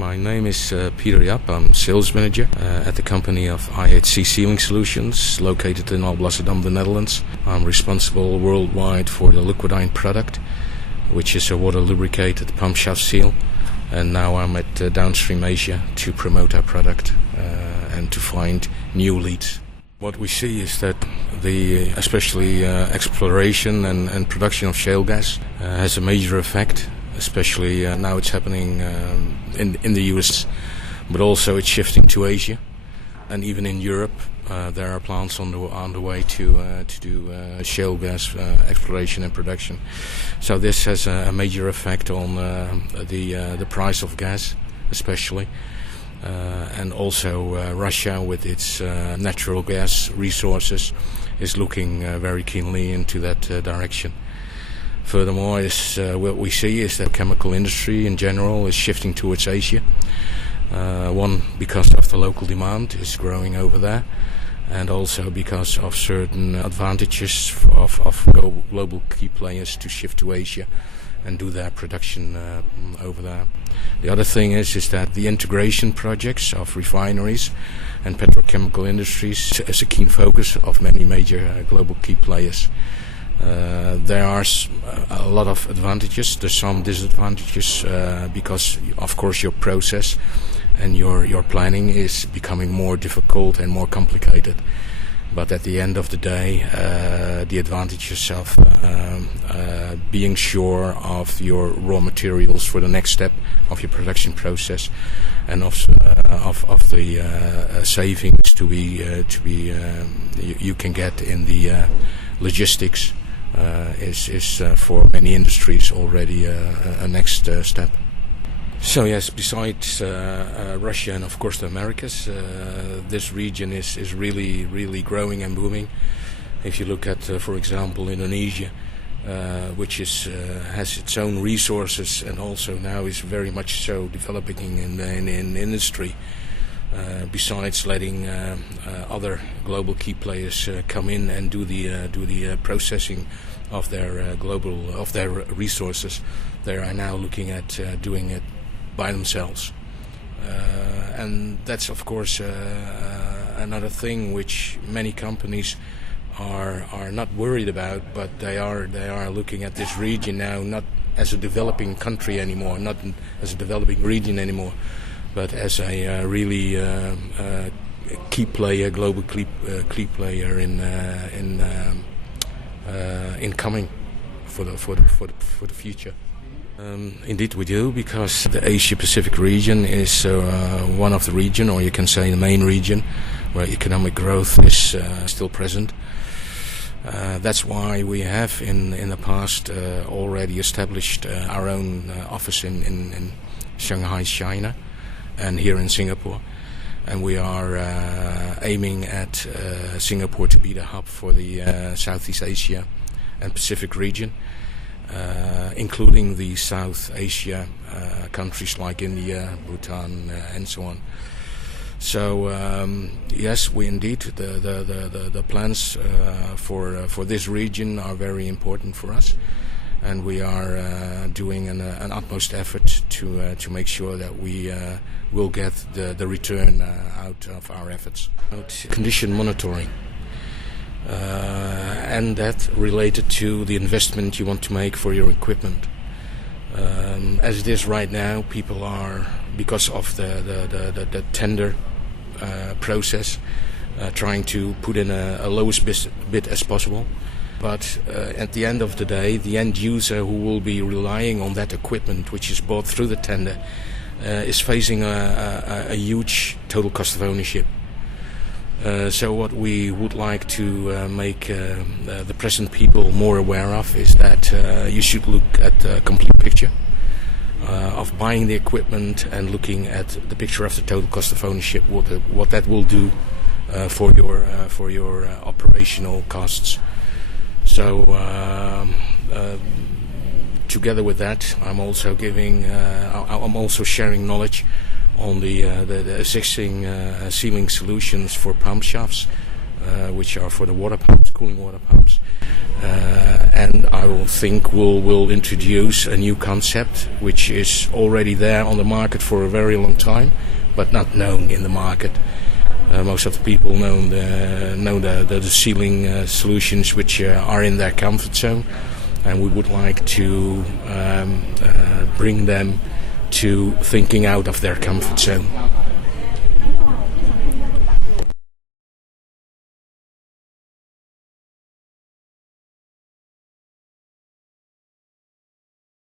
My name is Peter Jaap. I'm sales manager at the company of IHC Sealing Solutions, located in Alblasserdam, the Netherlands. I'm responsible worldwide for the Liquidine product, which is a water lubricated pump shaft seal. And now I'm at Downstream Asia to promote our product and to find new leads. What we see is that especially exploration and production of shale gas has a major effect. Especially now it's happening in the US, but also it's shifting to Asia, and even in Europe there are plants on the way to do shale gas exploration and production. So this has a major effect on the price of gas, especially, and also Russia with its natural gas resources is looking very keenly into that direction. Furthermore, what we see is that chemical industry in general is shifting towards Asia. One, because of the local demand is growing over there, and also because of certain advantages of global key players to shift to Asia and do their production over there. The other thing is that the integration projects of refineries and petrochemical industries is a keen focus of many major global key players. There are a lot of advantages. There's some disadvantages because, of course, your process and your planning is becoming more difficult and more complicated. But at the end of the day, the advantages of being sure of your raw materials for the next step of your production process, and of the savings you can get in the logistics. Is for many industries already a next step. So yes, besides Russia and of course the Americas, this region is really growing and booming. If you look at, for example, Indonesia, which has its own resources and also now is very much so developing in industry. Besides letting other global key players come in and do the processing of their resources, they are now looking at doing it by themselves, and that's of course another thing which many companies are not worried about, but they are looking at this region now not as a developing country anymore, not as a developing region anymore, but as a really key player, global key player in coming for the future. Indeed, we do, because the Asia-Pacific region is one of the region, or you can say the main region, where economic growth is still present. That's why we have in the past already established our own office in Shanghai, China, and here in Singapore, and we are aiming at Singapore to be the hub for the Southeast Asia and Pacific region, including the South Asia countries like India, Bhutan, and so on. So yes, we indeed the plans for this region are very important for us. And we are doing an utmost effort to make sure that we will get the return out of our efforts. Condition monitoring, and that related to the investment you want to make for your equipment. As it is right now, people are, because of the tender process, trying to put in a lowest bid as possible. But at the end of the day, the end user who will be relying on that equipment, which is bought through the tender, is facing a huge total cost of ownership. So what we would like to make the present people more aware of is that you should look at the complete picture of buying the equipment and looking at the picture of the total cost of ownership, what that will do for your operational costs. So together with that, I'm also sharing knowledge on the existing sealing solutions for pump shafts, which are for the water pumps, cooling water pumps, and I will think we'll introduce a new concept which is already there on the market for a very long time, but not known in the market. Most of the people know the ceiling solutions which are in their comfort zone, and we would like to bring them to thinking out of their comfort zone.